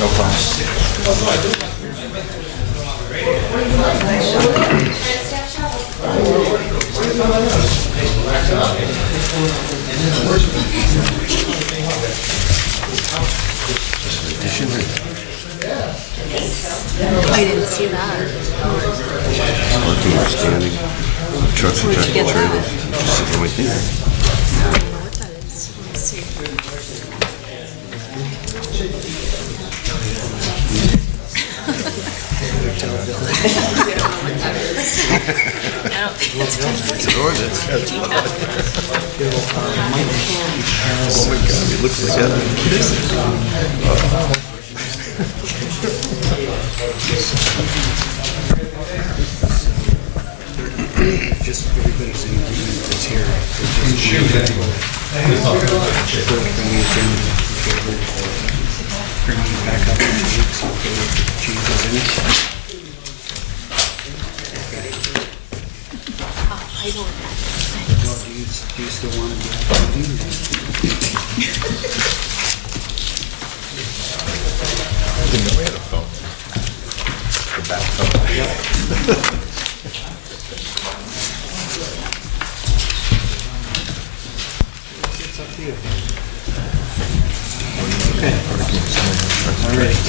No problem. I didn't see that. Parking and standing of trucks and Where'd you get tractor that? trailers. Just sitting right there. I don't know what that is. Let me see. You don't know what that is. I don't think it's It's gorgeous. Oh my God, it looks like that. Just everybody's in agreement that's here. Bring it back up and see if there changes in it. I don't know. Well, do you still want to be at the meeting? I didn't know we had a phone. The back phone. It's up to you. Okay. All right.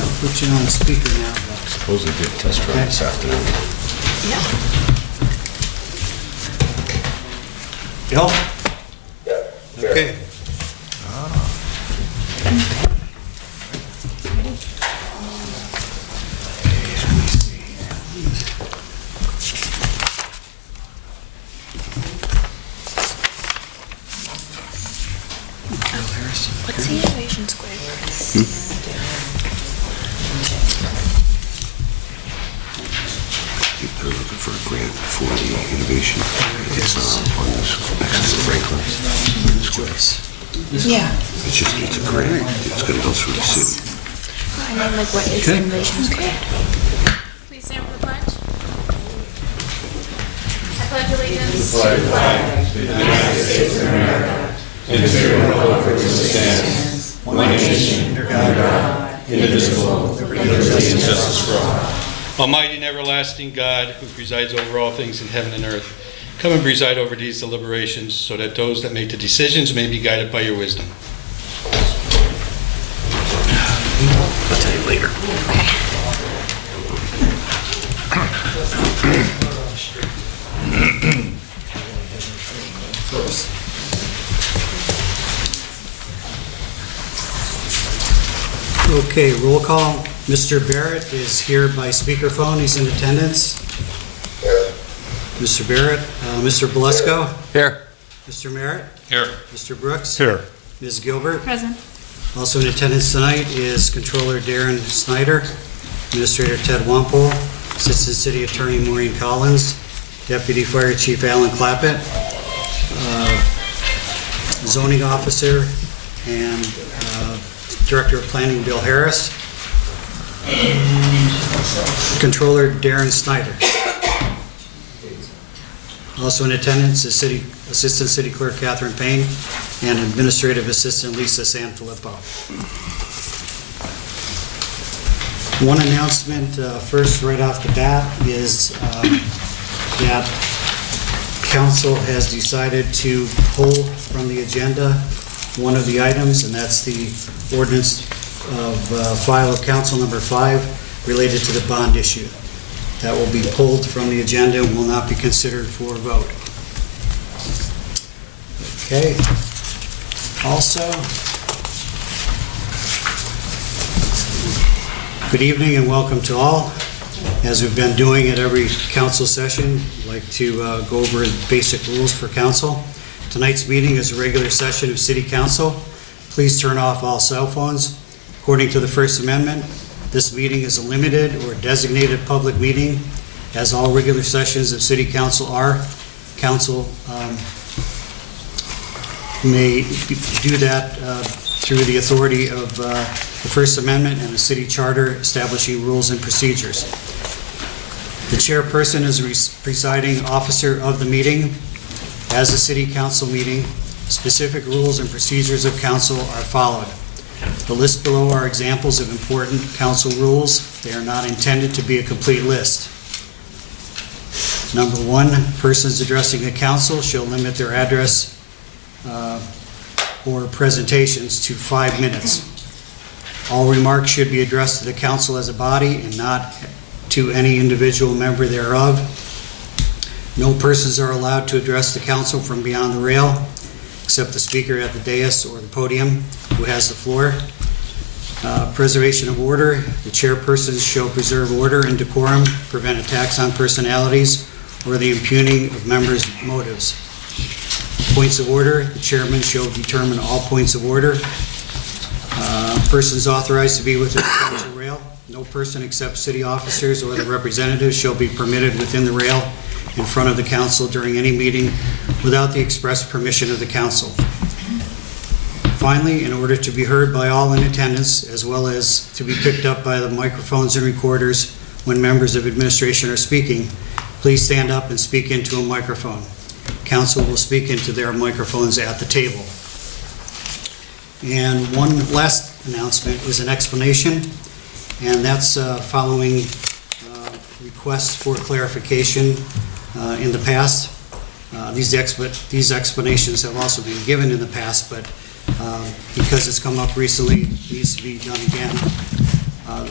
I'll put you on speaker now. Supposedly did a test drive this afternoon. Bill? Okay. What's the Innovation Square? They're looking for a grant for the innovation. It's on this next to Franklin Square. Yeah. It's just, it's a grant. It's gonna go through the city. I mean, like, what is Okay. Innovation Square? Please stand for the pledge. I pledge allegiance to the flag Almighty and everlasting God, who presides over all things in heaven and earth, come and preside over these deliberations, so that those that make the decisions may be guided by your wisdom. I'll tell you later. Okay, roll call. Mr. Barrett is here by speakerphone. He's in attendance. Mr. Barrett, Mr. Belusko, Here. Mr. Merritt, Here. Mr. Brooks, Here. Ms. Gilbert. Present. Also in attendance tonight is Controller Darren Snyder, Administrator Ted Wampole, Assistant City Attorney Maureen Collins, Deputy Fire Chief Alan Clappett, Zoning Officer and Director of Planning Bill Harris, Controller Darren Snyder. Also in attendance is Assistant City Clerk Catherine Payne and Administrative Assistant Lisa Sanfilippo. One announcement first right off the bat is that Council has decided to pull from the agenda one of the items, and that's the ordinance of file of Council number 5 related to the bond issue. That will be pulled from the agenda and will not be considered for a vote. Okay. Also, good evening and welcome to all. As we've been doing at every council session, I'd like to go over the basic rules for council. Tonight's meeting is a regular session of City Council. Please turn off all cell phones. According to the First Amendment, this meeting is a limited or designated public meeting, as all regular sessions of City Council are. Council may do that through the authority of the First Amendment and the City Charter establishing rules and procedures. The chairperson is the presiding officer of the meeting. As a City Council meeting, Specific rules and procedures of council are followed. The list below are examples of important council rules. They are not intended to be a complete list. Number 1, persons addressing the council shall limit their address or presentations to 5 minutes. All remarks should be addressed to the council as a body and not to any individual member thereof. No persons are allowed to address the council from beyond the rail, except the speaker at the dais or the podium who has the floor. Preservation of order. The chairpersons shall preserve order and decorum, prevent attacks on personalities, or the impugning of members' motives. Points of order. The chairman shall determine all points of order. Persons authorized to be within the council rail. No person except city officers or the representatives shall be permitted within the rail in front of the council during any meeting without the express permission of the council. Finally, in order to be heard by all in attendance, as well as to be picked up by the microphones and recorders when members of administration are speaking, please stand up and speak into a microphone. Council will speak into their microphones at the table. And one last announcement is an explanation, and that's following requests for clarification in the past. These explanations have also been given in the past, but because it's come up recently, it needs to be done again.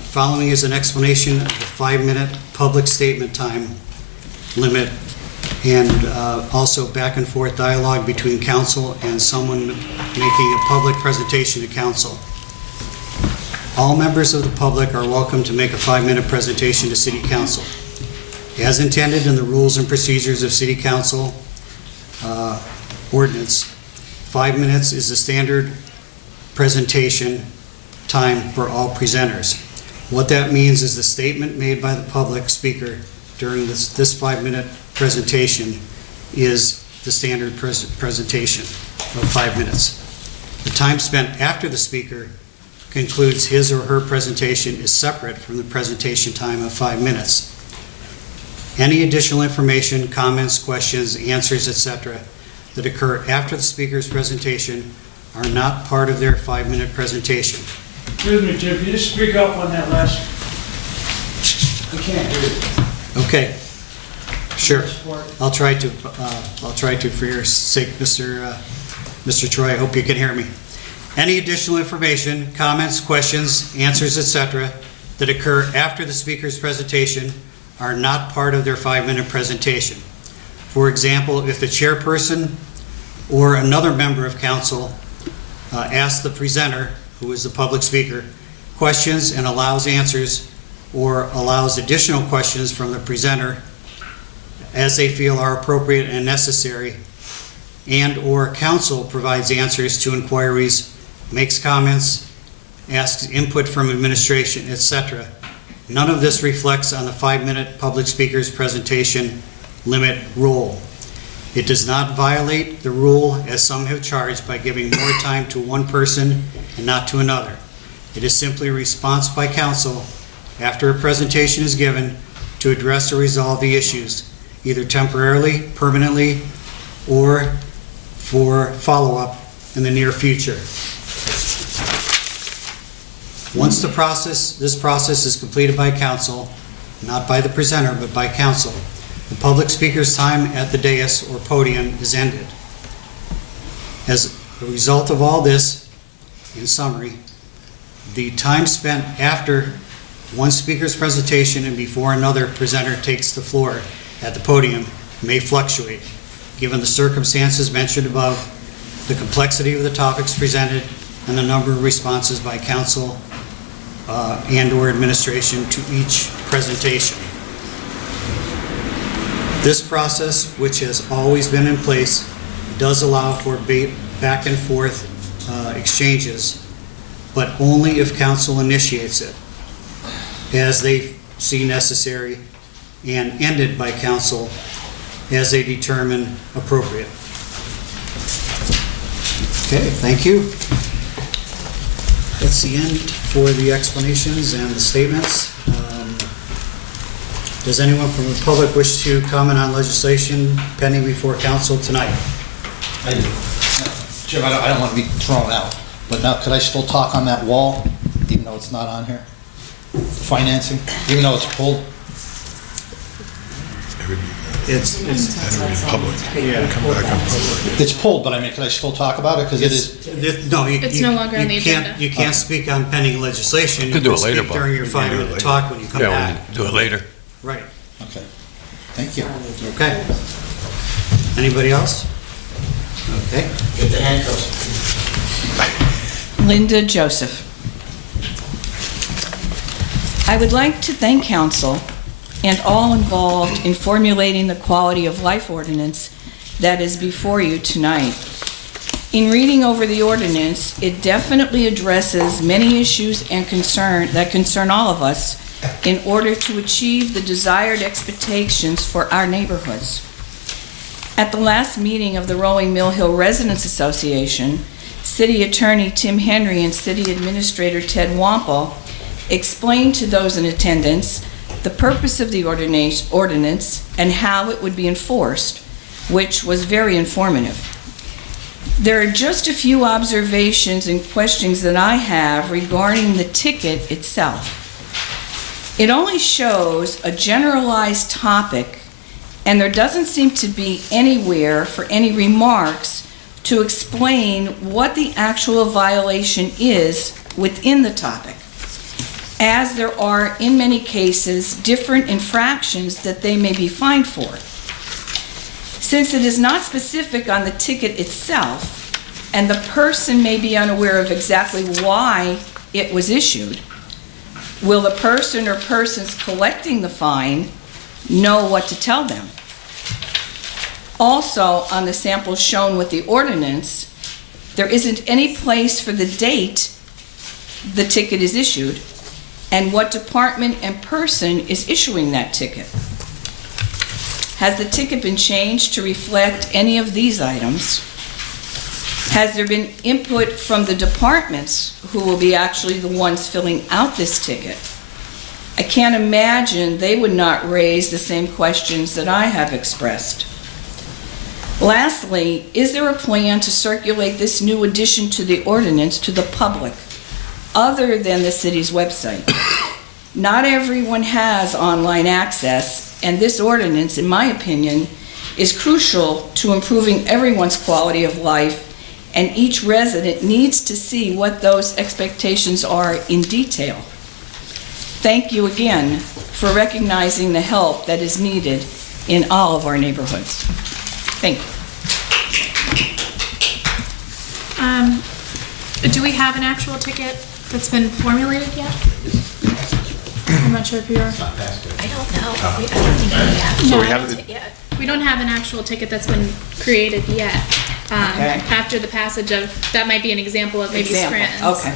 Following is an explanation of the 5-minute public statement time limit, and also back and forth dialogue between council and someone making a public presentation to council. All members of the public are welcome to make a 5-minute presentation to City Council. As intended in the rules and procedures of City Council ordinance, 5 minutes is the standard presentation time for all presenters. What that means is the statement made by the public speaker during this 5-minute presentation is the standard presentation of 5 minutes. The time spent after the speaker concludes his or her presentation is separate from the presentation time of 5 minutes. Any additional information, comments, questions, answers, etc., that occur after the speaker's presentation are not part of their 5-minute presentation. Excuse me, Jim, can you just speak up on that last? We can't hear you. Okay, sure. I'll try to for your sake, Mr. Troy. I hope you can hear me. Any additional information, comments, questions, answers, etc., that occur after the speaker's presentation are not part of their 5-minute presentation. For example, if the chairperson or another member of council asks the presenter, who is the public speaker, questions and allows answers, or allows additional questions from the presenter as they feel are appropriate and necessary, and or council provides answers to inquiries, makes comments, asks input from administration, etc. None of this reflects on the 5-minute public speaker's presentation limit rule. It does not violate the rule as some have charged by giving more time to one person and not to another. It is simply a response by council after a presentation is given to address or resolve the issues, either temporarily, permanently, or for follow-up in the near future. Once this process is completed by council, not by the presenter, but by council, the public speaker's time at the dais or podium is ended. As a result of all this, in summary, the time spent after one speaker's presentation and before another presenter takes the floor at the podium may fluctuate, given the circumstances mentioned above, the complexity of the topics presented, and the number of responses by council and/or administration to each presentation. This process, which has always been in place, does allow for back and forth exchanges, but only if council initiates it, as they see necessary, and ended by council as they determine appropriate. Okay, thank you. That's the end for the explanations and the statements. Does anyone from the public wish to comment on legislation pending before council tonight? I do. Jim, I don't want to be thrown out, but now could I still talk on that wall, even though it's not on here? Financing, even though it's pulled? It's, Public. Come back on public. It's pulled, but I mean, could I still talk about it? Because it is, no, It's no longer on the agenda. You can't speak on pending legislation. You can do it speak later, Bob. during your You can do it 5-minute later. talk when you come Yeah, back. we can do it later. Right, okay. Thank you. okay. Anybody else? Okay. Get the handcuffs. Linda Joseph. I would like to thank council and all involved in formulating the quality of life ordinance that is before you tonight. In reading over the ordinance, it definitely addresses many issues and that concern all of us in order to achieve the desired expectations for our neighborhoods. At the last meeting of the Rolling Mill Hill Residents Association, City Attorney Tim Henry and City Administrator Ted Wampel explained to those in attendance the purpose of the ordinance and how it would be enforced, which was very informative. There are just a few observations and questions that I have regarding the ticket itself. It only shows a generalized topic, and there doesn't seem to be anywhere for any remarks to explain what the actual violation is within the topic, as there are, in many cases, different infractions that they may be fined for. Since it is not specific on the ticket itself, and the person may be unaware of exactly why it was issued, will the person or persons collecting the fine know what to tell them? Also, on the sample shown with the ordinance, there isn't any place for the date the ticket is issued and what department and person is issuing that ticket. Has the ticket been changed to reflect any of these items? Has there been input from the departments who will be actually the ones filling out this ticket? I can't imagine they would not raise the same questions that I have expressed. Lastly, is there a plan to circulate this new addition to the ordinance to the public, other than the city's website? Not everyone has online access, and this ordinance, in my opinion, is crucial to improving everyone's quality of life, and each resident needs to see what those expectations are in detail. Thank you again for recognizing the help that is needed in all of our neighborhoods. Thank you. Do we have an actual ticket that's been formulated yet? I'm not sure if you're. I don't know. I don't think we have. No, we have- yet. We don't have an actual ticket that's been created yet. Okay. After the passage of, that might be an example of maybe Scranton's. Okay.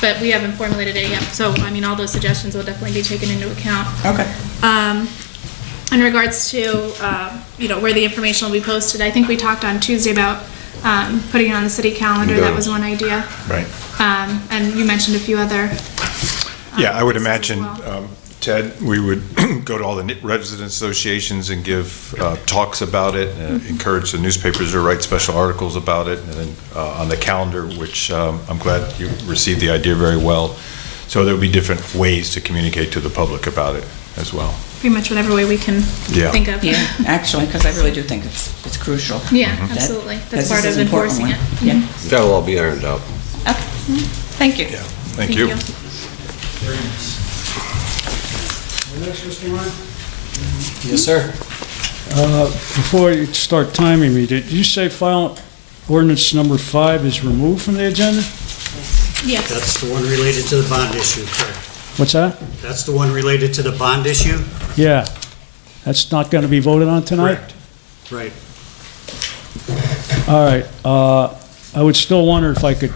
But we haven't formulated it yet. So, I mean, all those suggestions will definitely be taken into account. Okay. In regards to, where the information will be posted, I think we talked on Tuesday about putting it on the city calendar. That was one idea. Right. And you mentioned a few other. Yeah, I would as imagine, well. Ted, we would go to all the resident associations and give talks about it, and encourage the newspapers to write special articles about it, and then on the calendar, which I'm glad you received the idea very well. So there'll be different ways to communicate to the public about it as well. Pretty much whatever way we can Yeah. think of. Yeah, actually, because I really do think it's crucial. Yeah, Mm-hmm. absolutely. That- That's 'cause part this of is an important enforcing it. one. Yeah. That'll all be ironed out. Okay. Thank you. Yeah, thank you. Next, Mr. Ryan. Yes, sir. Before you start timing me, did you say file ordinance number 5 is removed from the agenda? Yes. That's the one related to the bond issue, correct? What's that? That's the one related to the bond issue? Yeah. That's not going to be voted on tonight? Right. All right. I would still wonder if I could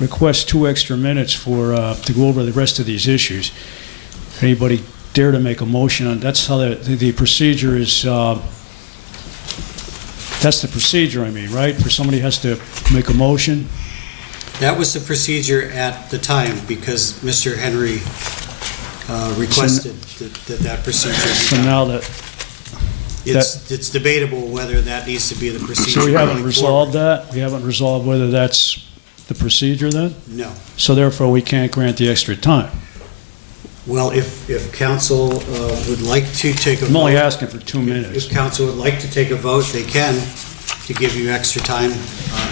request 2 extra minutes to go over the rest of these issues. If anybody dare to make a motion on, that's how the procedure is, that's the procedure, I mean, right? For somebody has to make a motion? That was the procedure at the time, because Mr. Henry requested that procedure be So done. now that, It's debatable whether that needs to be the procedure. So we haven't going resolved forward. that? We haven't resolved whether that's the procedure then? No. So therefore, we can't grant the extra time? Well, if council would like to take a vote. I'm only asking for 2 minutes. If council would like to take a vote, they can, to give you extra time,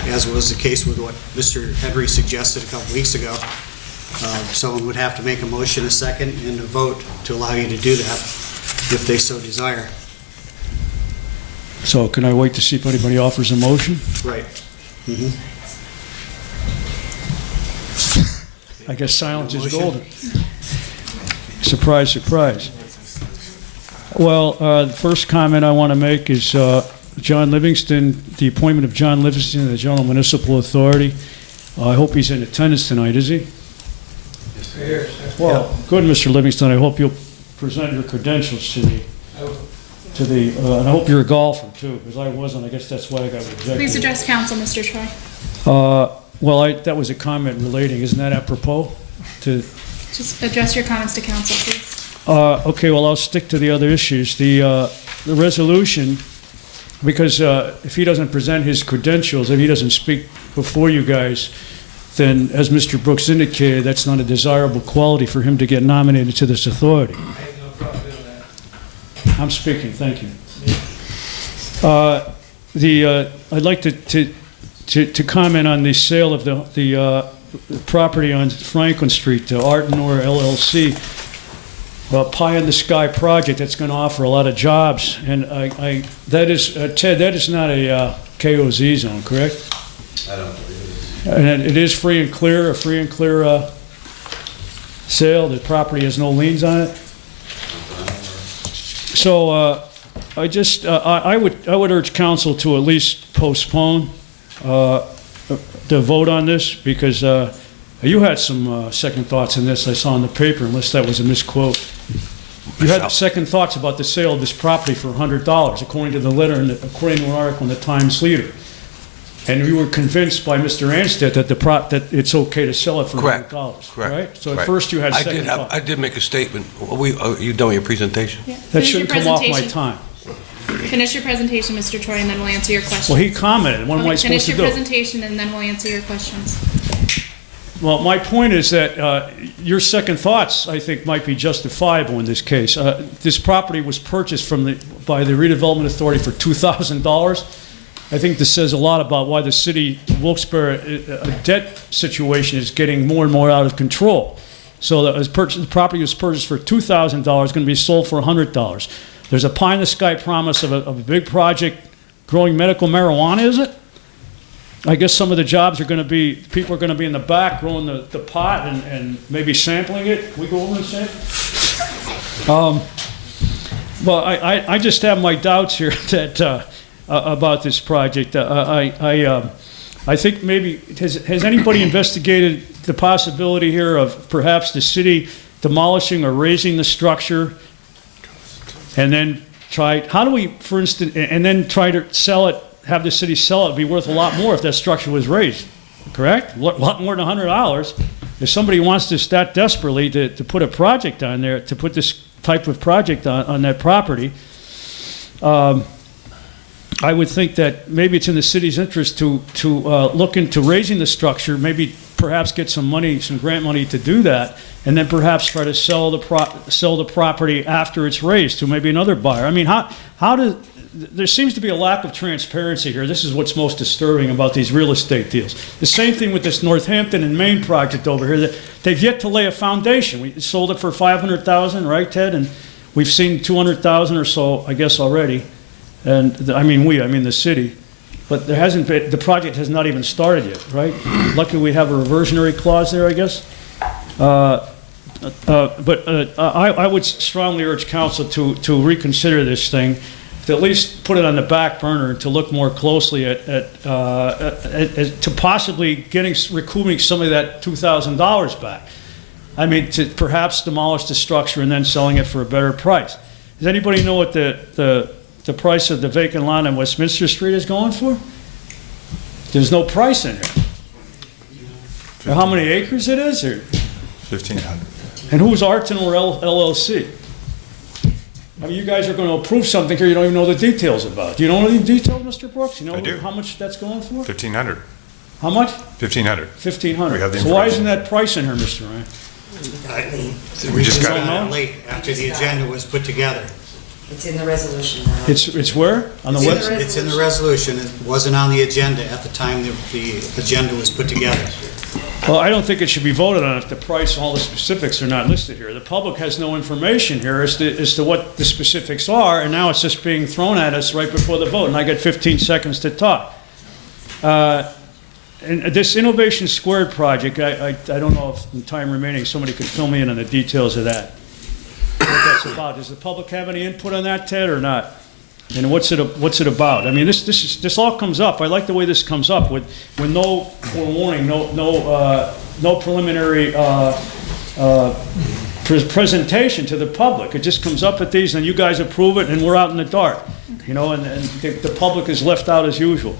as was the case with what Mr. Henry suggested a couple weeks ago. Someone would have to make a motion, a second, and a vote to allow you to do that, if they so desire. So can I wait to see if anybody offers a motion? Right. I guess silence is golden. Surprise, surprise. Well, the first comment I want to make is John Livingston, the appointment of John Livingston to the General Municipal Authority. I hope he's in attendance tonight, is he? Yes, well, good, Mr. Livingston. I hope you'll present your credentials to the, and I hope you're a golfer too, because I wasn't. I guess that's why I got rejected. Please address council, Mr. Troy. Well, that was a comment relating. Isn't that apropos to? Just address your comments to council, please. Okay, well, I'll stick to the other issues. The resolution, because if he doesn't present his credentials, if he doesn't speak before you guys, then, as Mr. Brooks indicated, that's not a desirable quality for him to get nominated to this authority. I'm speaking, thank you. I'd like to comment on the sale of the property on Franklin Street to Artenor LLC, a pie-in-the-sky project that's going to offer a lot of jobs. And that is, Ted, that is not a KOZ zone, correct? I don't believe it is. And it is free and clear, a free and clear sale. The property has no liens on it. So I would urge council to at least postpone the vote on this, because you had some second thoughts in this, I saw in the paper, unless that was a misquote. You had second thoughts about the sale of this property for $100, according to the letter and according to an article in the Times Leader. And you were convinced by Mr. Anstead that it's okay to sell it for $100. Correct. Right? So at Right. first you had second thoughts. I did make a statement. Are you done with your presentation? Yeah. That Finish your shouldn't come off my presentation. time. Finish your presentation, Mr. Troy, and then we'll answer your questions. Well, he commented. What am I Okay, supposed finish to your do? presentation, and then we'll answer your questions. Well, my point is that your second thoughts, I think, might be justifiable in this case. This property was purchased by the Redevelopment Authority for $2,000. I think this says a lot about why the city of Wilkes-Barre debt situation is getting more and more out of control. So the property was purchased for $2,000, going to be sold for $100. There's a pie-in-the-sky promise of a big project growing medical marijuana, is it? I guess some of the jobs are going to be, people are going to be in the back growing the pot and maybe sampling it. Can we go over and sample? Well, I just have my doubts here that about this project. I think maybe, has anybody investigated the possibility here of perhaps the city demolishing or raising the structure and then how do we, for instance, and then try to sell it, have the city sell it? It'd be worth a lot more if that structure was raised, correct? A lot more than $100. If somebody wants this that desperately to put a project on there, to put this type of project on that property, I would think that maybe it's in the city's interest to look into raising the structure, maybe perhaps get some money, some grant money to do that, and then perhaps try to sell the property after it's raised to maybe another buyer. I mean, there seems to be a lack of transparency here. This is what's most disturbing about these real estate deals. The same thing with this Northampton and Maine project over here. That they've yet to lay a foundation. We sold it for $500,000, right, Ted? And we've seen $200,000 or so, I guess, already. And I mean the city. But there hasn't been, the project has not even started yet, right? Luckily we have a reversionary clause there, I guess. I would strongly urge council to reconsider this thing, to at least put it on the back burner and to look more closely at to possibly recouping some of that $2,000 back. I mean, to perhaps demolish the structure and then selling it for a better price. Does anybody know what the price of the vacant lot on Westminster Street is going for? There's no price in here. Or how many acres it is? Or? 1,500. And who's Artenor LLC? I mean, you guys are gonna approve something here you don't even know the details about. Do you know any details, Mr. Brooks? You know I do. how much that's going for? 1,500. How much? 1,500. 1,500. We have the So why information. isn't that price in here, Mr. Ryan? We just don't got know? it. Late after the agenda was put together. It's in the resolution now. It's where? On the It's in the website? It's in the resolution. It wasn't on the agenda at the time the agenda was put together. Well, I don't think it should be voted on if the price, all the specifics are not listed here. The public has no information here as to what the specifics are, and now it's just being thrown at us right before the vote, and I got 15 seconds to talk. And this Innovation Squared project, I don't know if in time remaining, somebody could fill me in on the details of that. What that's about. Does the public have any input on that, Ted, or not? And what's it about? I mean, this all comes up. I like the way this comes up with no forewarning, no preliminary presentation to the public. It just comes up at these, and you guys approve it, and we're out in the dark. You know, and the public is left out as usual.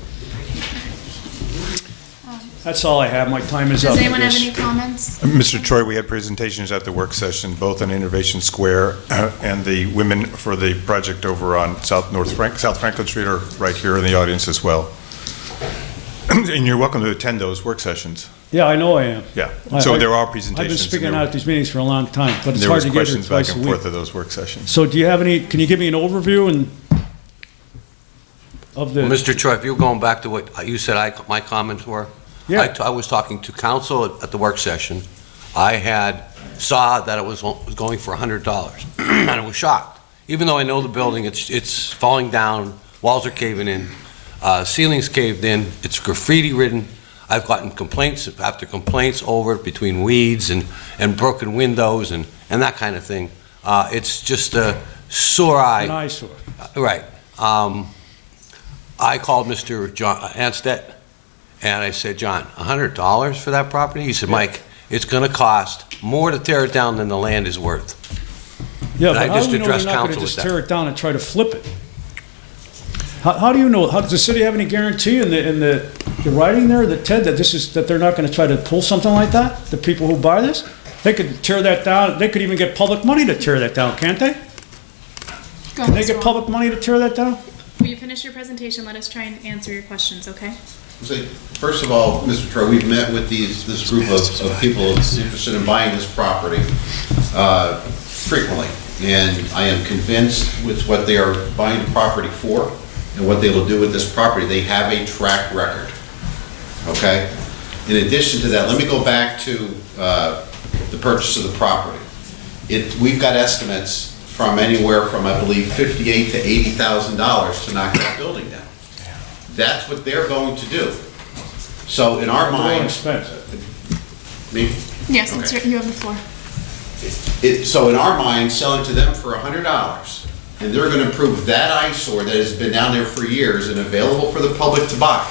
That's all I have. My time is up. Does I anyone have guess. any comments? Mr. Troy, we had presentations at the work session, both on Innovation Square and the women for the project over on South Franklin Street are right here in the audience as well. And you're welcome to attend those work sessions. Yeah, I know I am. Yeah, so there are I've presentations. been speaking out at these meetings for a long time, but it's There hard was to get here questions back twice a and week. forth of those work sessions. So do you have any, can you give me an overview of the, Mr. Troy, if you're going back to what you said my comments were, yeah, I was talking to council at the work session. I saw that it was going for $100, and I was shocked. Even though I know the building, it's falling down, walls are caving in, ceilings caved in, it's graffiti ridden. I've gotten complaints after complaints over it between weeds and broken windows and that kind of thing. It's just a sore eye. an eyesore? Right. I called Mr. John Anstett, and I said, John, $100 for that property? He said, Mike, it's going to cost more to tear it down than the land is worth. Yeah, And but I how just do you know you're addressed not gonna council just with that. tear it down and try to flip it? How do you know, does the city have any guarantee in the writing there, that Ted, that they're not gonna try to pull something like that? The people who buy this? They could tear that down, they could even get public money to tear that down, can't they? Go, Can they Mr. get Wall. public money to tear that down? Will you finish your presentation? Let us try and answer your questions, okay? First of all, Mr. Troy, we've met with this group of people interested in buying this property frequently, and I am convinced with what they are buying the property for and what they will do with this property. They have a track record, okay? In addition to that, let me go back to the purchase of the property. We've got estimates from anywhere from, I believe, $58,000 to $80,000 to knock that building down. That's what they're going to do. So in our They're all mind, expensive. me, Yes, Okay. you have the floor. so in our mind, selling to them for $100, and they're gonna improve that eyesore that has been down there for years and available for the public to buy,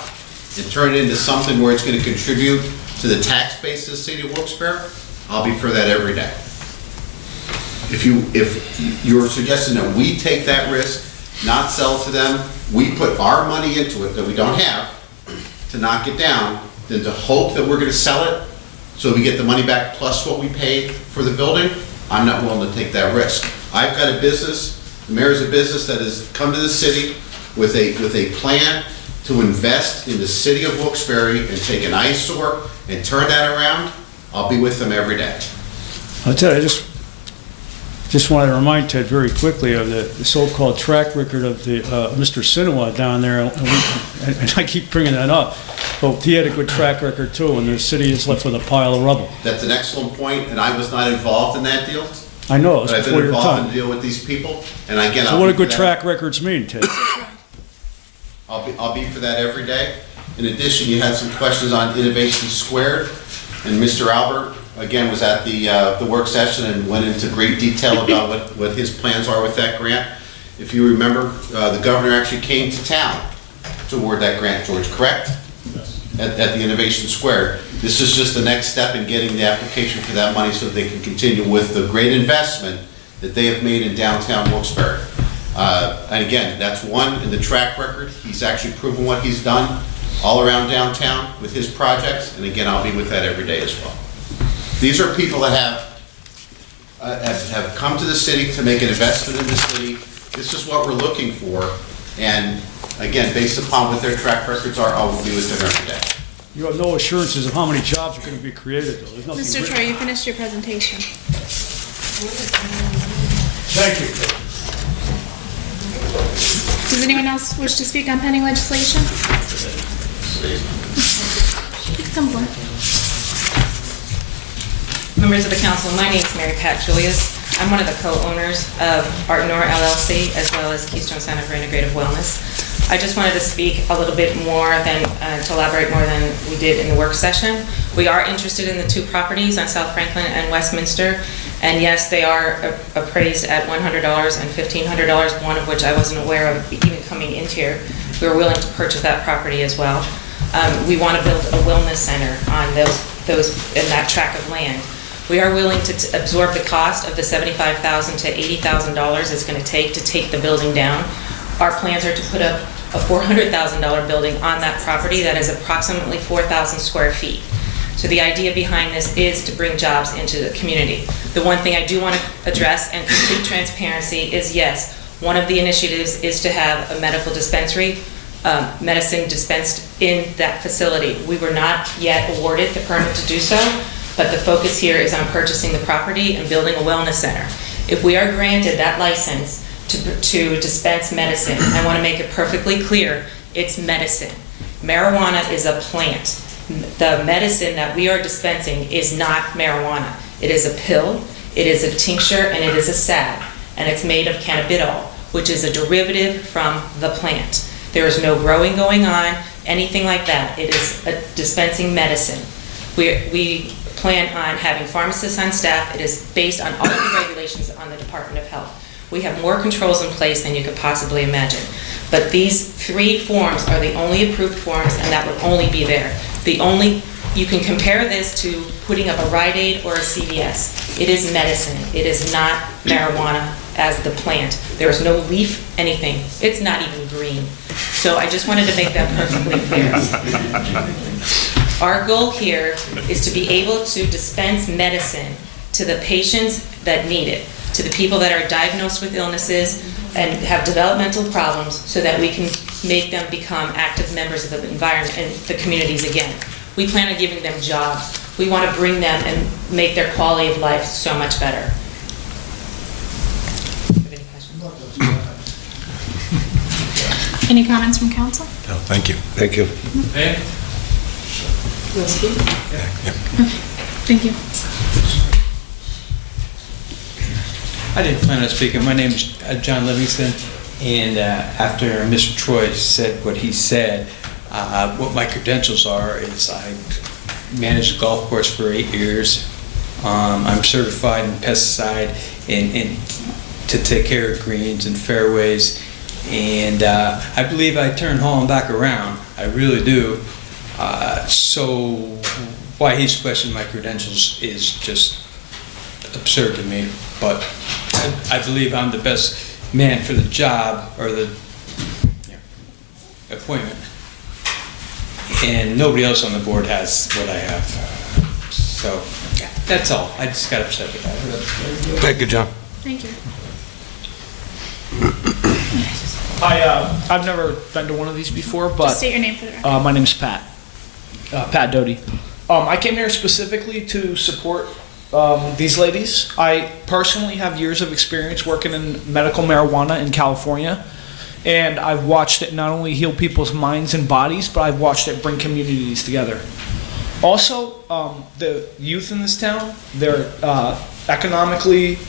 and turn it into something where it's gonna contribute to the tax base of the city of Wilkes-Barre, I'll be for that every day. If you're suggesting that we take that risk, not sell to them, we put our money into it that we don't have to knock it down, then to hope that we're gonna sell it so we get the money back plus what we paid for the building, I'm not willing to take that risk. I've got a business, the mayor's a business that has come to the city with a plan to invest in the city of Wilkes-Barre and take an eyesore and turn that around. I'll be with them every day. I'll tell you, I just wanted to remind Ted very quickly of the so-called track record of the Mr. Sinawa down there, and I keep bringing that up, but he had a good track record too, and the city is left with a pile of rubble. That's an excellent point, and I was not involved in that deal, I know, it was but I've been before your involved in time. the deal with these people, and again, So I'll what be do good for that. track records mean, Ted? I'll be for that every day. In addition, you had some questions on Innovation Squared, and Mr. Albert, again, was at the work session and went into great detail about what his plans are with that grant. If you remember, the governor actually came to town to award that grant, George, correct? Yes. At the Innovation Squared. This is just the next step in getting the application for that money so that they can continue with the great investment that they have made in downtown Wilkes-Barre. And again, that's one in the track record. He's actually proven what he's done all around downtown with his projects, and again, I'll be with that every day as well. These are people that have have come to the city to make an investment in the city. This is what we're looking for. And again, based upon what their track records are, I'll be with them every day. You have no assurances of how many jobs are going to be created, though. There's nothing Mr. written. Troy, you finished your presentation. Thank you. Does anyone else wish to speak on pending legislation? Come forward. Members of the council, my name is Mary Pat Julius. I'm one of the co-owners of Art Nor LLC as well as Keystone Center for Integrative Wellness. I just wanted to speak a little bit more than, to elaborate more than we did in the work session. We are interested in the two properties on South Franklin and Westminster. And yes, they are appraised at $100 and $1,500, one of which I wasn't aware of even coming into here. We were willing to purchase that property as well. We want to build a wellness center on those in that tract of land. We are willing to absorb the cost of the $75,000 to $80,000 it's going to take the building down. Our plans are to put up a $400,000 building on that property that is approximately 4,000 square feet. So the idea behind this is to bring jobs into the community. The one thing I do want to address, and complete transparency, is yes, one of the initiatives is to have a medical dispensary, medicine dispensed in that facility. We were not yet awarded the permit to do so, but the focus here is on purchasing the property and building a wellness center. If we are granted that license to dispense medicine, I want to make it perfectly clear, it's medicine. Marijuana is a plant. The medicine that we are dispensing is not marijuana. It is a pill, it is a tincture, and it is a salve. And it's made of cannabidiol, which is a derivative from the plant. There is no growing going on, anything like that. It is a dispensing medicine. We plan on having pharmacists on staff. It is based on all of the regulations on the Department of Health. We have more controls in place than you could possibly imagine. But these three forms are the only approved forms, and that will only be there. You can compare this to putting up a Rite Aid or a CVS. It is medicine. It is not marijuana as the plant. There is no leaf, anything. It's not even green. So I just wanted to make that perfectly clear. Our goal here is to be able to dispense medicine to the patients that need it, to the people that are diagnosed with illnesses and have developmental problems, so that we can make them become active members of the environment and the communities again. We plan on giving them jobs. We want to bring them and make their quality of life so much better. Any questions? Any comments from council? No, thank you. Thank you. Thank you. I didn't plan on speaking. My name is John Livingston, and after Mr. Troy said what he said, what my credentials are is I managed a golf course for 8 years. I'm certified in pesticide and to take care of greens and fairways, and I believe I turned Holland back around. I really do. So why he's questioning my credentials is just absurd to me, but I believe I'm the best man for the job or the appointment, and nobody else on the board has what I have. So that's all. I just got upset with that. Thank you, John. Thank you. I've never been to one of these before, but Just state your name for the record. my name's Pat. Pat Doty. I came here specifically to support these ladies. I personally have years of experience working in medical marijuana in California, and I've watched it not only heal people's minds and bodies, but I've watched it bring communities together. Also, the youth in this town, they're economically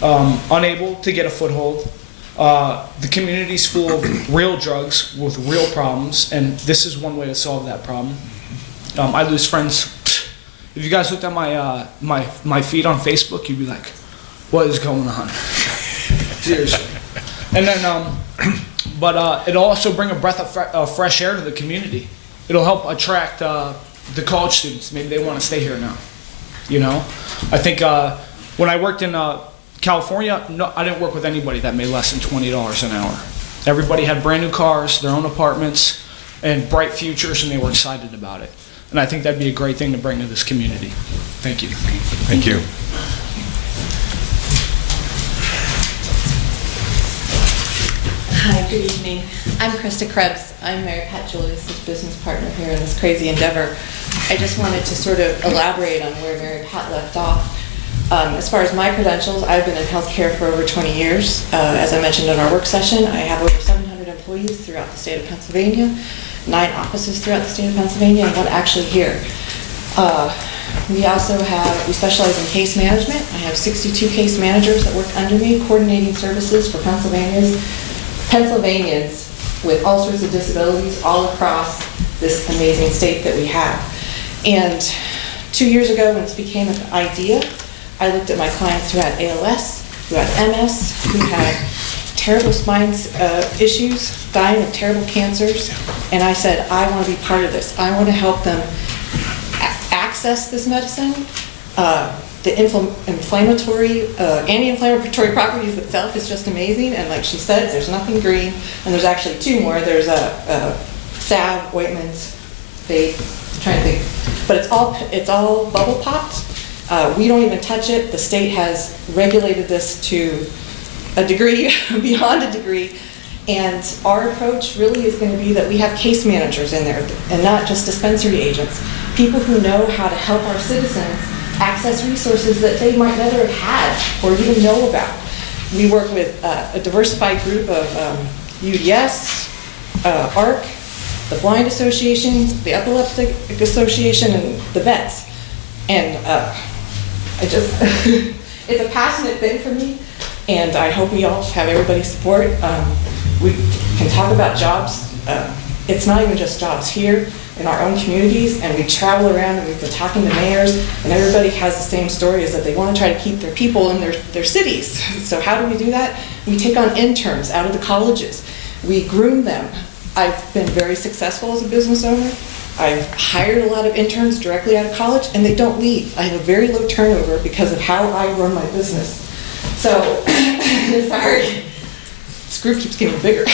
unable to get a foothold. The community's full of real drugs with real problems, and this is one way to solve that problem. I lose friends. If you guys looked at my feed on Facebook, you'd be like, "What is going on?" Seriously. And then, but it'll also bring a breath of fresh air to the community. It'll help attract the college students. Maybe they want to stay here now. You know, I think when I worked in California, no, I didn't work with anybody that made less than $20 an hour. Everybody had brand new cars, their own apartments, and bright futures, and they were excited about it. And I think that'd be a great thing to bring to this community. Thank you. Thank you. Good evening. I'm Krista Krebs. I'm Mary Pat Julius' business partner here in this crazy endeavor. I just wanted to sort of elaborate on where Mary Pat left off. As far as my credentials, I've been in healthcare for over 20 years. As I mentioned in our work session, I have over 700 employees throughout the state of Pennsylvania, 9 offices throughout the state of Pennsylvania, and 1 actually here. We specialize in case management. I have 62 case managers that work under me, coordinating services for Pennsylvanians with all sorts of disabilities all across this amazing state that we have. And 2 years ago, when this became an idea, I looked at my clients who had ALS, who had MS, who had terrible spine issues, dying of terrible cancers, and I said, I want to be part of this. I want to help them access this medicine, the anti-inflammatory properties itself is just amazing, and like she said, there's nothing green, and there's actually 2 more. There's a salve, ointments, vape, I'm trying to think, but it's all bubble popped. We don't even touch it. The state has regulated this to a degree, beyond a degree, and our approach really is going to be that we have case managers in there, and not just dispensary agents, people who know how to help our citizens access resources that they might never have had or even know about. We work with a diversified group of UDS, ARC, the Blind Association, the Epileptic Association, and the vets. And it's a passionate thing for me, and I hope we all have everybody's support. We can talk about jobs. It's not even just jobs here in our own communities, and we travel around and we've been talking to mayors, and everybody has the same story, is that they want to try to keep their people in their cities. So how do we do that? We take on interns out of the colleges. We groom them. I've been very successful as a business owner. I've hired a lot of interns directly out of college, and they don't leave. I have a very low turnover because of how I run my business. So, sorry, this group keeps getting bigger.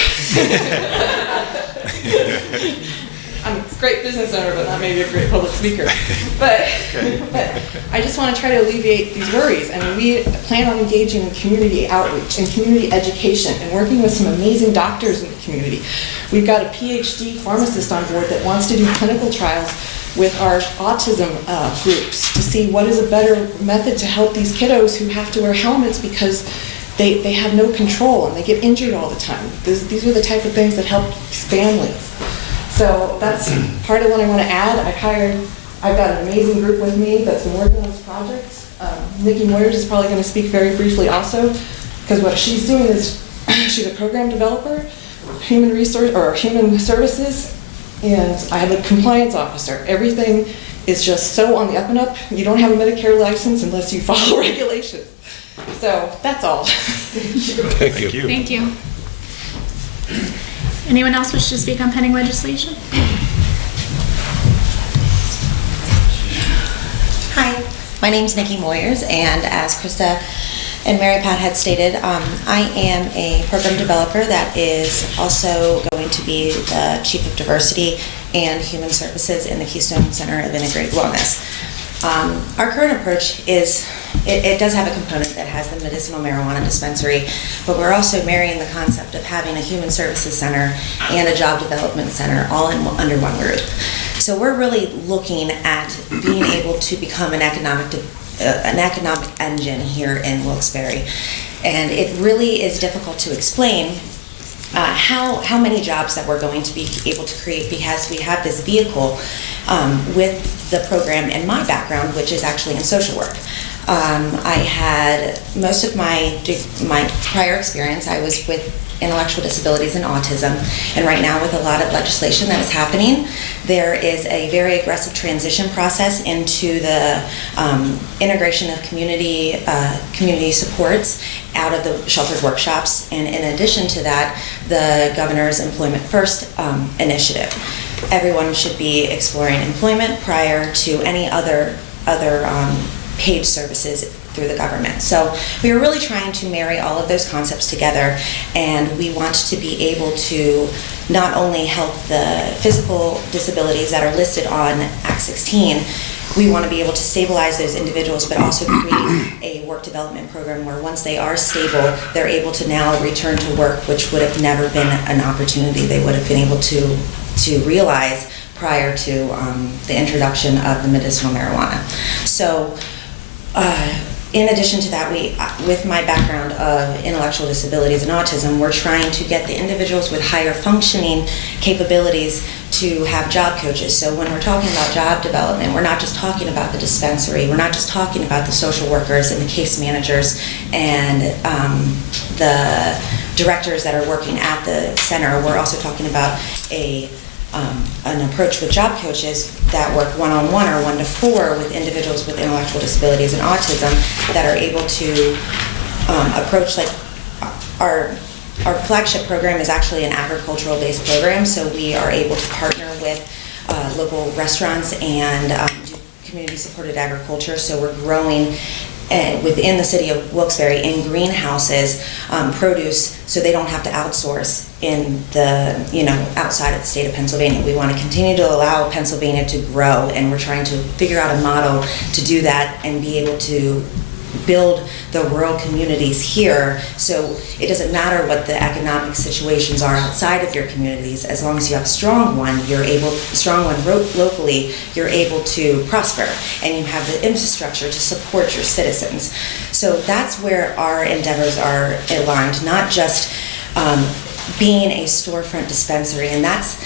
I'm a great business owner, but not maybe a great public speaker. But I just want to try to alleviate these worries, and we plan on engaging in community outreach and community education and working with some amazing doctors in the community. We've got a PhD pharmacist on board that wants to do clinical trials with our autism groups to see what is a better method to help these kiddos who have to wear helmets because they have no control and they get injured all the time. These are the type of things that help families. So that's part of what I want to add. I've got an amazing group with me that's been working on this project. Nikki Moyers is probably going to speak very briefly also, because what she's doing is she's a program developer, human services, and I have a compliance officer. Everything is just so on the up and up. You don't have a Medicare license unless you follow regulations. So that's all. Thank you. Thank you. Anyone else wish to speak on pending legislation? Hi, my name's Nikki Moyers, and as Krista and Mary Pat had stated, I am a program developer that is also going to be the Chief of Diversity and Human Services in the Keystone Center of Integrated Wellness. Our current approach is, it does have a component that has the medicinal marijuana dispensary, but we're also marrying the concept of having a human services center and a job development center all under one roof. So we're really looking at being able to become an economic engine here in Wilkes-Barre. And it really is difficult to explain how many jobs that we're going to be able to create, because we have this vehicle with the program in my background, which is actually in social work. I had most of my prior experience, I was with intellectual disabilities and autism, and right now with a lot of legislation that is happening, there is a very aggressive transition process into the integration of community supports out of the sheltered workshops, and in addition to that, the Governor's Employment First initiative. Everyone should be exploring employment prior to any other paid services through the government. So we are really trying to marry all of those concepts together, and we want to be able to not only help the physical disabilities that are listed on Act 16, we want to be able to stabilize those individuals, but also create a work development program where once they are stable, they're able to now return to work, which would have never been an opportunity they would have been able to realize prior to the introduction of the medicinal marijuana. So in addition to that, with my background of intellectual disabilities and autism, we're trying to get the individuals with higher functioning capabilities to have job coaches. So when we're talking about job development, we're not just talking about the dispensary, we're not just talking about the social workers and the case managers and the directors that are working at the center. We're also talking about an approach with job coaches that work one-on-one or 1-to-4 with individuals with intellectual disabilities and autism that are able to approach, like our flagship program is actually an agricultural-based program, so we are able to partner with local restaurants and do community-supported agriculture. So we're growing within the city of Wilkes-Barre in greenhouses produce, so they don't have to outsource in the outside of the state of Pennsylvania. We want to continue to allow Pennsylvania to grow, and we're trying to figure out a model to do that and be able to build the rural communities here, so it doesn't matter what the economic situations are outside of your communities. As long as you have a strong one, locally, you're able to prosper, and you have the infrastructure to support your citizens. So that's where our endeavors are aligned, not just being a storefront dispensary, and that's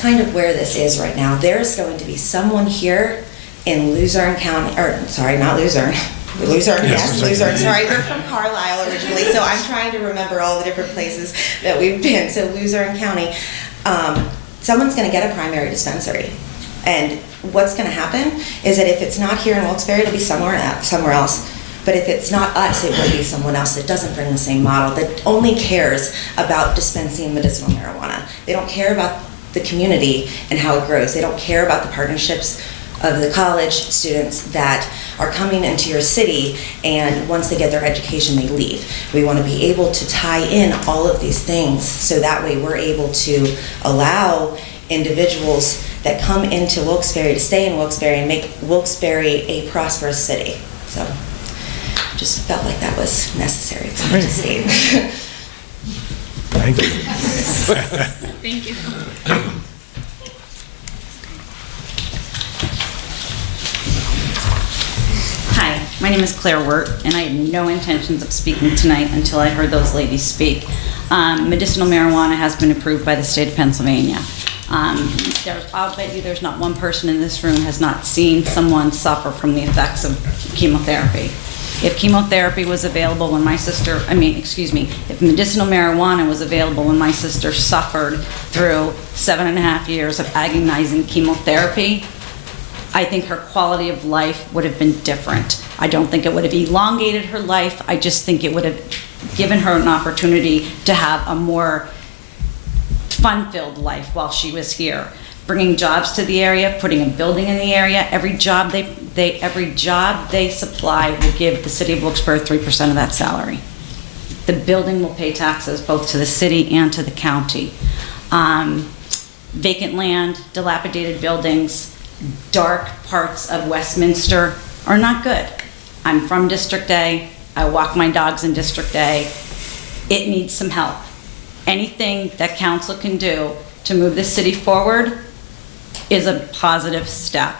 kind of where this is right now. There's going to be someone here in Luzerne County, or sorry, not Luzerne. Luzerne, yes, Luzerne. Sorry, we're from Carlisle originally, so I'm trying to remember all the different places that we've been. So Luzerne County, someone's going to get a primary dispensary. And what's going to happen is that if it's not here in Wilkes-Barre, it'll be somewhere else. But if it's not us, it will be someone else that doesn't bring the same model, that only cares about dispensing medicinal marijuana. They don't care about the community and how it grows. They don't care about the partnerships of the college students that are coming into your city, and once they get their education, they leave. We want to be able to tie in all of these things, so that way we're able to allow individuals that come into Wilkes-Barre to stay in Wilkes-Barre and make Wilkes-Barre a prosperous city. So just felt like that was necessary for me to state. Thank you. Thank you. Hi, my name is Claire Wirt, and I had no intentions of speaking tonight until I heard those ladies speak. Medicinal marijuana has been approved by the state of Pennsylvania. I'll bet you there's not one person in this room has not seen someone suffer from the effects of chemotherapy. If chemotherapy was available when if medicinal marijuana was available when my sister suffered through 7.5 years of agonizing chemotherapy, I think her quality of life would have been different. I don't think it would have elongated her life. I just think it would have given her an opportunity to have a more fun-filled life while she was here. Bringing jobs to the area, putting a building in the area, every job they supply will give the city of Wilkes-Barre 3% of that salary. The building will pay taxes both to the city and to the county. Vacant land, dilapidated buildings, dark parts of Westminster are not good. I'm from District A. I walk my dogs in District A. It needs some help. Anything that council can do to move the city forward is a positive step,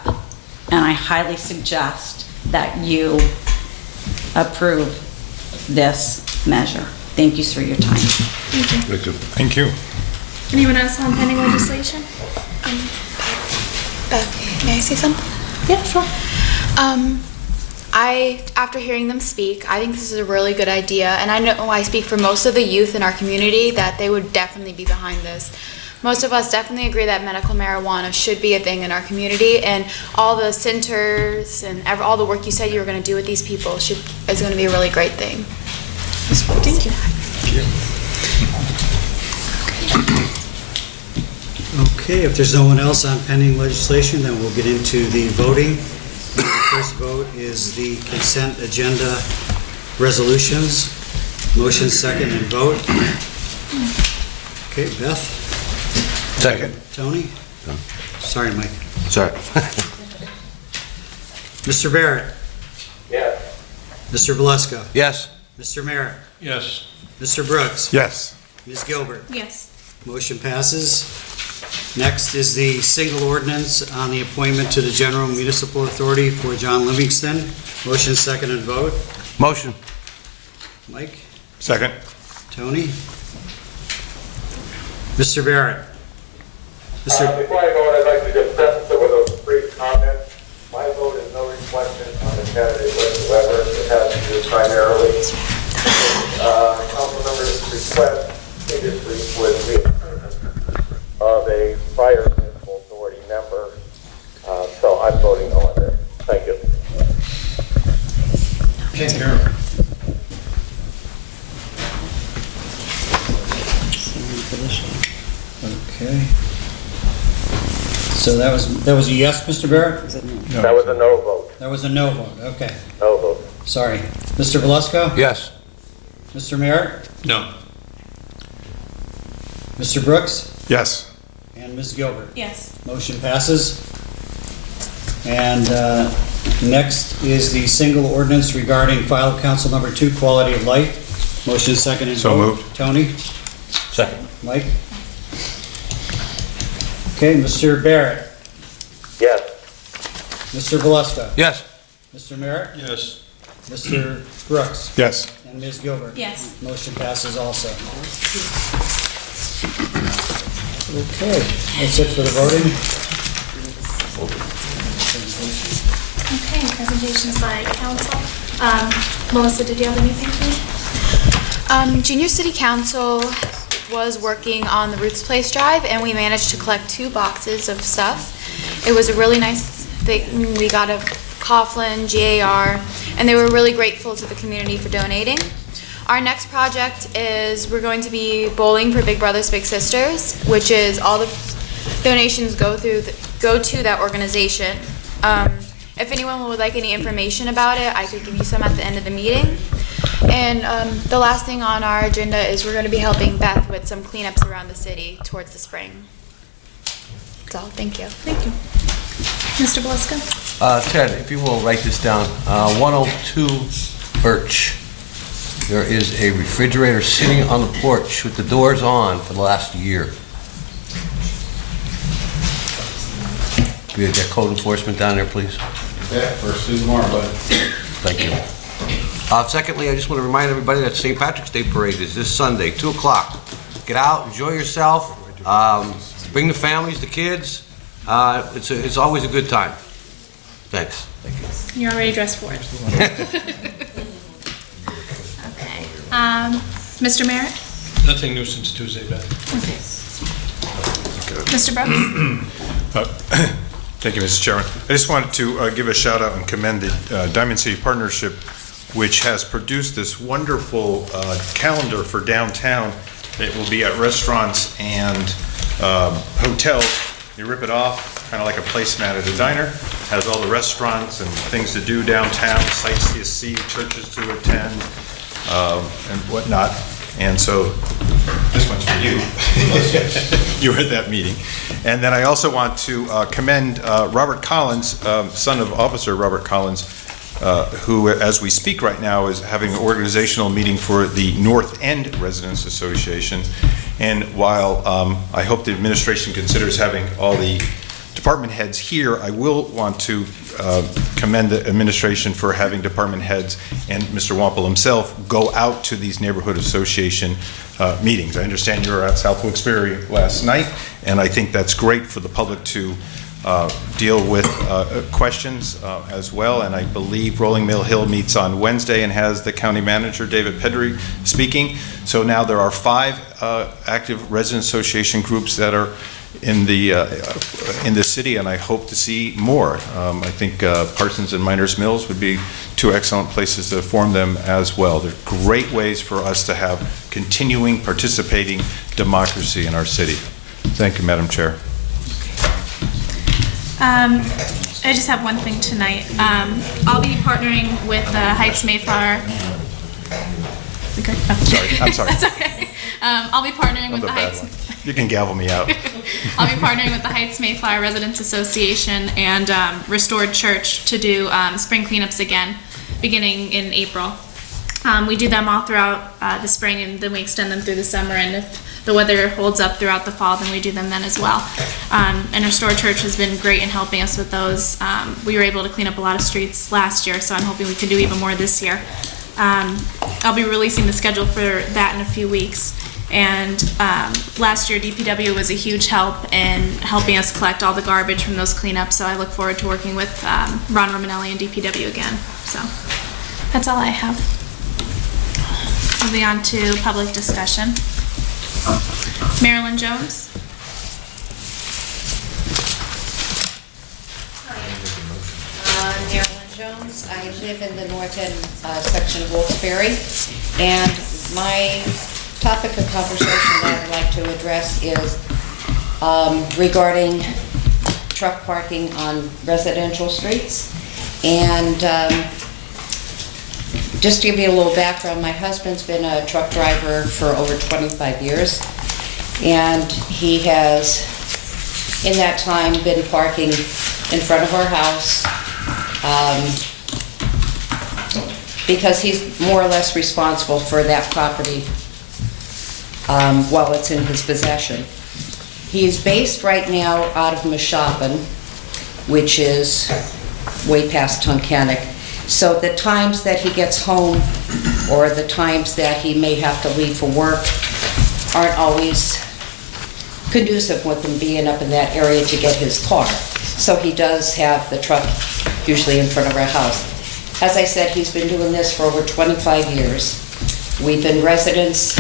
and I highly suggest that you approve this measure. Thank you for your time. Thank you. Thank you. Anyone else on pending legislation? May I say something? Yeah, sure. After hearing them speak, I think this is a really good idea, and I know I speak for most of the youth in our community that they would definitely be behind this. Most of us definitely agree that medical marijuana should be a thing in our community, and all the centers and all the work you said you were going to do with these people is going to be a really great thing. Thank you. Okay, if there's no one else on pending legislation, then we'll get into the voting. The first vote is the consent agenda resolutions. Motion, second, and vote. Okay, Beth? Second. Tony? Sorry, Mike. Sorry. Mr. Barrett? Yes. Mr. Beluska? Yes. Mr. Merritt? Yes. Mr. Brooks? Yes. Ms. Gilbert? Yes. Motion passes. Next is the single ordinance on the appointment to the General Municipal Authority for John Livingston. Motion, second, and vote. Motion. Mike? Second. Tony? Mr. Barrett? Before I vote, I'd like to just preface it with a brief comment. My vote is no reflection on the candidate whatsoever. It has to do primarily with council members' request previously with reappointment of a prior municipal authority member. So I'm voting no on this. Thank you. Can't hear him. Okay. So that was a yes, Mr. Barrett? That was a no vote. That was a no vote, okay. No vote. Sorry. Mr. Beluska? Yes. Mr. Merritt? No. Mr. Brooks? Yes. And Ms. Gilbert? Yes. Motion passes. And next is the single ordinance regarding file council number 2, quality of life. Motion, second, and So vote. moved. Tony? Second. Mike? Okay, Mr. Barrett? Yes. Mr. Beluska? Yes. Mr. Merritt? Yes. Mr. Brooks? Yes. And Ms. Gilbert? Yes. Motion passes also. Okay, that's it for the voting. Okay, presentations by council. Melissa, did you have anything, please? Junior City Council was working on the Ruth's Place Drive, and we managed to collect 2 boxes of stuff. It was a really nice thing. We got a Coughlin, GAR, and they were really grateful to the community for donating. Our next project is we're going to be bowling for Big Brothers Big Sisters, which is all the donations go to that organization. If anyone would like any information about it, I could give you some at the end of the meeting. And the last thing on our agenda is we're going to be helping Beth with some cleanups around the city towards the spring. That's all. Thank you. Thank you. Mr. Beluska? Ted, if you will write this down. 102 Birch. There is a refrigerator sitting on the porch with the doors on for the last year. Can we get code enforcement down there, please? Yeah, first thing tomorrow, bud. Thank you. Secondly, I just want to remind everybody that St. Patrick's Day Parade is this Sunday, 2 o'clock. Get out, enjoy yourself, bring the families, the kids. It's always a good time. Thanks. Thank you. You're already dressed for it. Okay. Mr. Merritt? Nothing new since Tuesday, Beth. Okay. Mr. Brooks? Thank you, Mr. Chairman. I just wanted to give a shout out and commend the Diamond City Partnership, which has produced this wonderful calendar for downtown that will be at restaurants and hotels. You rip it off, kind of like a placemat at a diner. Has all the restaurants and things to do downtown, sites to see, churches to attend, and whatnot. And so this one's for you. You were at that meeting. And then I also want to commend Robert Collins, son of Officer Robert Collins, who, as we speak right now, is having an organizational meeting for the North End Residents Association. And while I hope the administration considers having all the department heads here, I will want to commend the administration for having department heads and Mr. Wampel himself go out to these neighborhood association meetings. I understand you were at South Wilkes-Barre last night, and I think that's great for the public to deal with questions as well. And I believe Rolling Mill Hill meets on Wednesday and has the county manager, David Pedri, speaking. So now there are 5 active resident association groups that are in the city, and I hope to see more. I think Parsons and Miners Mills would be 2 excellent places to form them as well. They're great ways for us to have continuing participating democracy in our city. Thank you, Madam Chair. I just have one thing tonight. I'll be partnering with Heights Mayflower. We good? Oh. Sorry, I'm sorry. That's okay. I'll be partnering I'm with the the bad Heights. one. You can gavel me out. I'll be partnering with the Heights Mayflower Residents Association and Restored Church to do spring cleanups again, beginning in April. We do them all throughout the spring, and then we extend them through the summer, and if the weather holds up throughout the fall, then we do them then as well. And Restored Church has been great in helping us with those. We were able to clean up a lot of streets last year, so I'm hoping we can do even more this year. I'll be releasing the schedule for that in a few weeks. And last year, DPW was a huge help in helping us collect all the garbage from those cleanups, so I look forward to working with Ron Romanelli and DPW again. So that's all I have. Moving on to public discussion. Marilyn Jones. Marilyn Jones. I live in the north end section of Wilkes-Barre, and my topic of conversation that I'd like to address is regarding truck parking on residential streets. And just to give you a little background, my husband's been a truck driver for over 25 years, and he has, in that time, been parking in front of our house because he's more or less responsible for that property while it's in his possession. He's based right now out of Mashopin, which is way past Tunkhannock. So the times that he gets home or the times that he may have to leave for work aren't always conducive with him being up in that area to get his car. So he does have the truck usually in front of our house. As I said, he's been doing this for over 25 years. We've been residents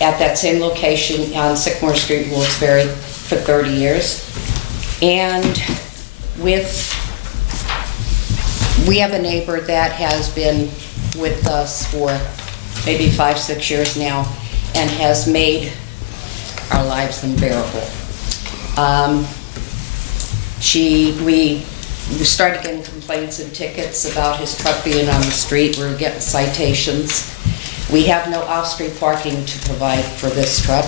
at that same location on Sycamore Street, Wilkes-Barre, for 30 years. And we have a neighbor that has been with us for maybe 5-6 years now and has made our lives unbearable. We started getting complaints and tickets about his truck being on the street. We were getting citations. We have no off-street parking to provide for this truck.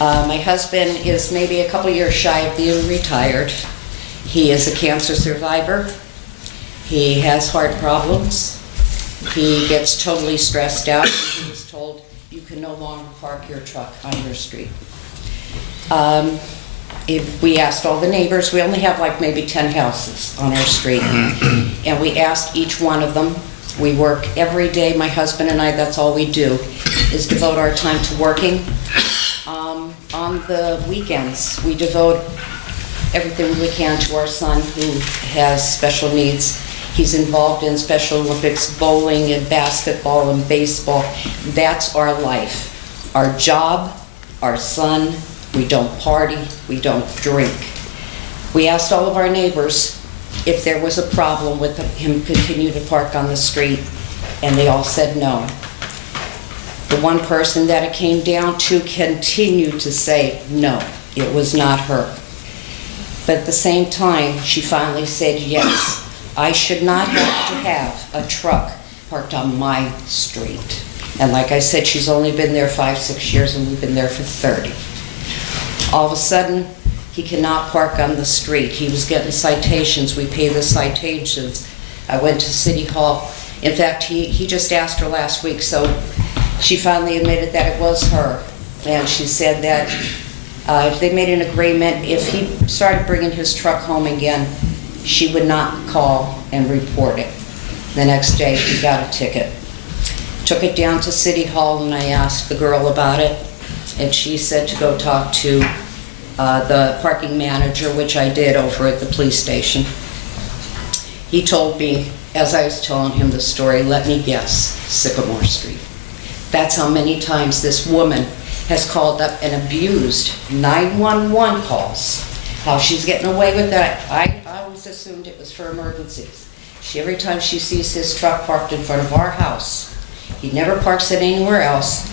My husband is maybe a couple years shy of being retired. He is a cancer survivor. He has heart problems. He gets totally stressed out. He was told, you can no longer park your truck on your street. If we asked all the neighbors, we only have like maybe 10 houses on our street, and we asked each one of them. We work every day, my husband and I, that's all we do, is devote our time to working. On the weekends, we devote everything we can to our son who has special needs. He's involved in Special Olympics, bowling and basketball and baseball. That's our life. Our job, our son. We don't party, we don't drink. We asked all of our neighbors if there was a problem with him continuing to park on the street, and they all said no. The one person that it came down to continued to say no, it was not her. But at the same time, she finally said yes. I should not have to have a truck parked on my street. And like I said, she's only been there 5-6 years, and we've been there for 30. All of a sudden, he cannot park on the street. He was getting citations. We pay the citations. I went to City Hall. In fact, he just asked her last week, so she finally admitted that it was her. And she said that they made an agreement, if he started bringing his truck home again, she would not call and report it. The next day, he got a ticket. Took it down to City Hall, and I asked the girl about it. And she said to go talk to the parking manager, which I did over at the police station. He told me, as I was telling him the story, let me guess, Sycamore Street. That's how many times this woman has called up and abused 911 calls. How she's getting away with that, I always assumed it was for emergencies. Every time she sees his truck parked in front of our house, he never parks it anywhere else,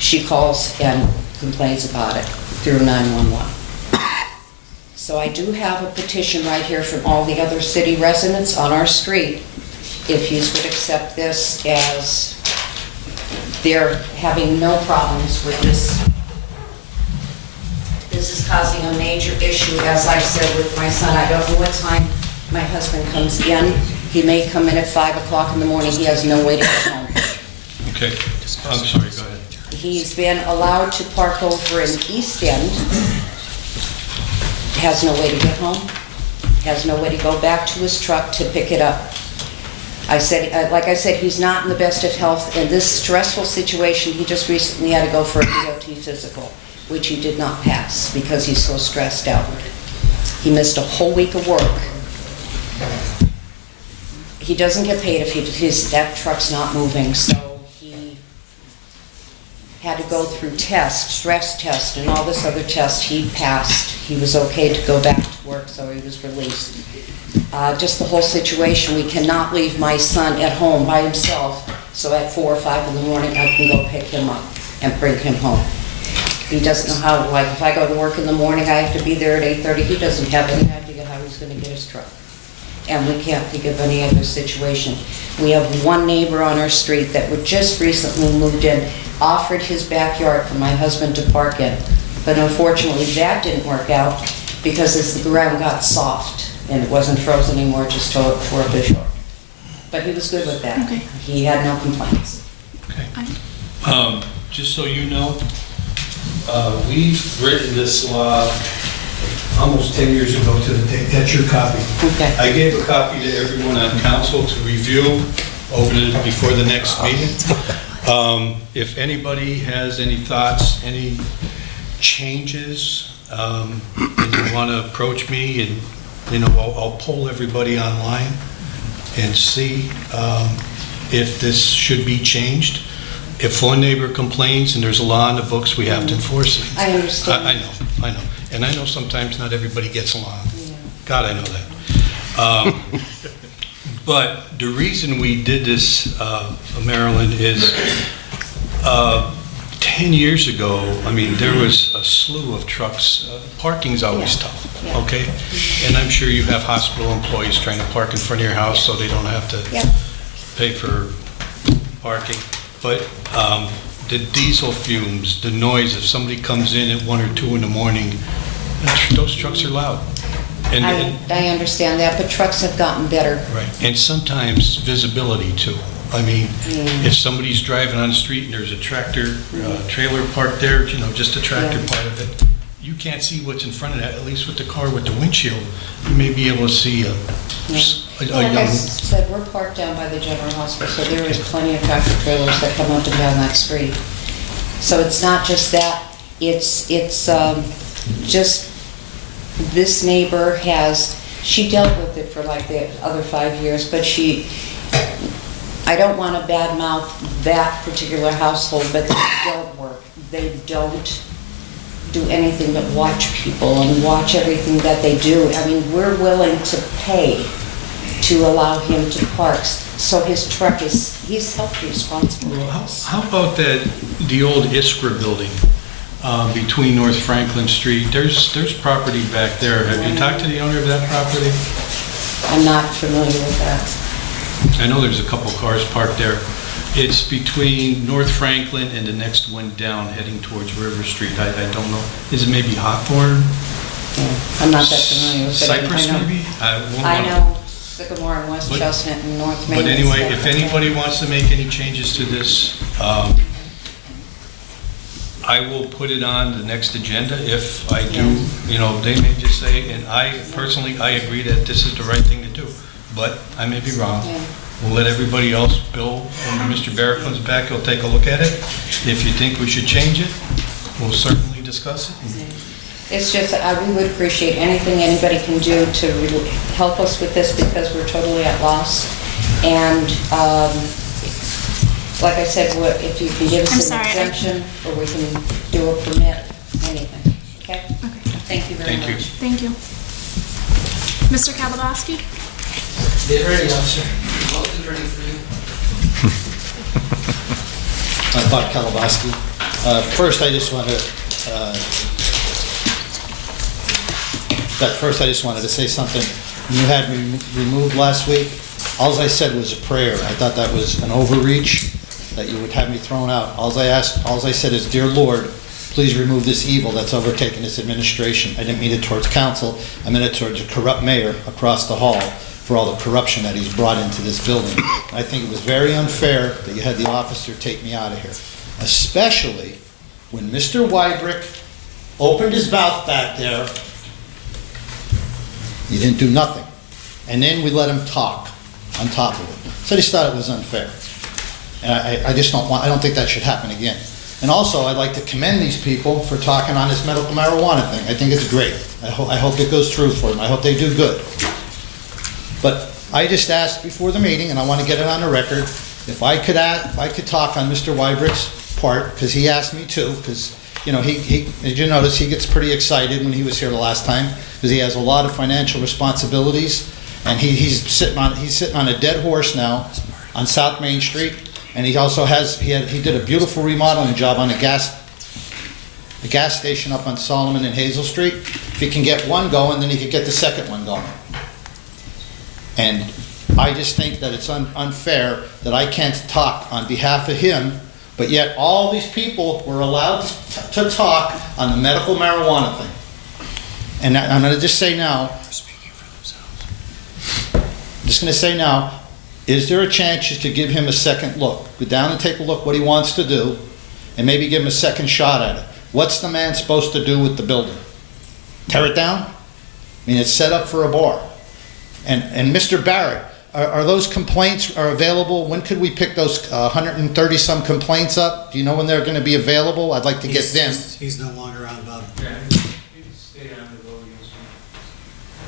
she calls and complains about it through 911. So I do have a petition right here from all the other city residents on our street. If you would accept this as they're having no problems with this. This is causing a major issue, as I said, with my son. I don't know what time my husband comes in. He may come in at 5 o'clock in the morning. He has no way to get home. Okay, I'm sorry, go ahead. He's been allowed to park over in East End. Has no way to get home. Has no way to go back to his truck to pick it up. I said, like I said, he's not in the best of health. In this stressful situation, he just recently had to go for a DOT physical, which he did not pass because he's so stressed out. He missed a whole week of work. He doesn't get paid if that truck's not moving, so he had to go through tests, stress test, and all this other test. He passed. He was okay to go back to work, so he was released. Just the whole situation, we cannot leave my son at home by himself, so at 4 or 5 in the morning, I can go pick him up and bring him home. He doesn't know how, like, if I go to work in the morning, I have to be there at 8:30. He doesn't have any idea how he's gonna get his truck. And we can't think of any other situation. We have one neighbor on our street that was just recently moved in, offered his backyard for my husband to park in. But unfortunately, that didn't work out because as the ground got soft and it wasn't frozen anymore, just tore up his yard. But he was good with that. Okay. He had no complaints. Just so you know, we've written this law almost 10 years ago to the date. That's your copy. Okay. I gave a copy to everyone on council to review before the next meeting. If anybody has any thoughts, any changes, and you want to approach me, and I'll poll everybody online and see if this should be changed. If one neighbor complains and there's a law in the books, we have to enforce it. I understand. I know. And I know sometimes not everybody gets along. God, I know that. But the reason we did this, Marilyn, is 10 years ago, I mean, there was a slew of trucks. Parking's always tough, okay? And I'm sure you have hospital employees trying to park in front of your house so they don't have to pay for parking. But the diesel fumes, the noise, if somebody comes in at 1 or 2 in the morning, those trucks are loud. And I understand that, but trucks have gotten better. Right, and sometimes visibility too. I mean, if somebody's driving on the street and there's a tractor trailer parked there, just the tractor part of it, you can't see what's in front of that. At least with the car with the windshield, you may be able to see a Like I said, we're parked down by the general hospital, so there is plenty of tractor trailers that come up and down that street. So it's not just that, it's just this neighbor she dealt with it for like the other 5 years, but I don't want to badmouth that particular household, but they don't work. They don't do anything but watch people and watch everything that they do. I mean, we're willing to pay to allow him to park, so his truck he's health responsible. Well, how about the old Iskra building between North Franklin Street? There's property back there. Have you talked to the owner of that property? I'm not familiar with that. I know there's a couple cars parked there. It's between North Franklin and the next one down heading towards River Street. I don't know. Is it maybe Hawthorne? I'm not that familiar with it. Cypress maybe? I know Sycamore and West Chestnut and North Main. But anyway, if anybody wants to make any changes to this, I will put it on the next agenda. If I do, they may just say, and I personally agree that this is the right thing to do, but I may be wrong. We'll let everybody else, Bill, when Mr. Barrett comes back, he'll take a look at it. If you think we should change it, we'll certainly discuss it. It's just, we would appreciate anything anybody can do to help us with this because we're totally at loss. And like I said, if you can give us an exemption or we can do a permit, anything. Okay? Thank you very much. Thank you. Mr. Kalabowski? Get ready, officer. Boat is ready for you. Bob Kalabowski. First, I just want to But first, I just wanted to say something. When you had me removed last week, all I said was a prayer. I thought that was an overreach, that you would have me thrown out. All I said is, "Dear Lord, please remove this evil that's overtaken this administration." I didn't mean it towards council. I meant it towards a corrupt mayor across the hall for all the corruption that he's brought into this building. I think it was very unfair that you had the officer take me out of here, especially when Mr. Wybrick opened his mouth back there. He didn't do nothing. And then we let him talk on top of it. So I just thought it was unfair. And I don't think that should happen again. And also, I'd like to commend these people for talking on this medical marijuana thing. I think it's great. I hope it goes through for them. I hope they do good. But I just asked before the meeting, and I want to get it on the record, if I could talk on Mr. Wybrick's part, because he asked me to, because, you know, did you notice he gets pretty excited when he was here the last time, because he has a lot of financial responsibilities, and he's sitting on a dead horse now on South Main Street, and he also he did a beautiful remodeling job on a gas station up on Solomon and Hazel Street. If he can get one going, then he could get the second one going. And I just think that it's unfair that I can't talk on behalf of him, but yet all these people were allowed to talk on the medical marijuana thing. And I'm going to just say now, is there a chance just to give him a second look? Go down and take a look what he wants to do, and maybe give him a second shot at it. What's the man supposed to do with the building? Tear it down? I mean, it's set up for a bar. And Mr. Barrett, are those complaints available? When could we pick those 130-some complaints up? Do you know when they're going to be available? I'd like to get them. He's no longer on, Bob.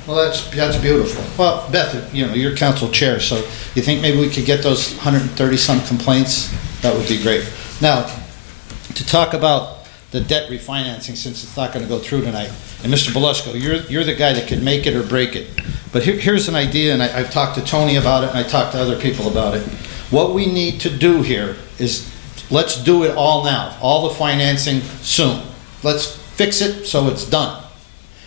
Well, that's beautiful. Well, Beth, you know, you're council chair, so you think maybe we could get those 130-some complaints? That would be great. Now, to talk about the debt refinancing, since it's not going to go through tonight, and Mr. Belusco, you're the guy that could make it or break it. But here's an idea, and I've talked to Tony about it, and I talked to other people about it. What we need to do here is, let's do it all now, all the financing soon. Let's fix it so it's done.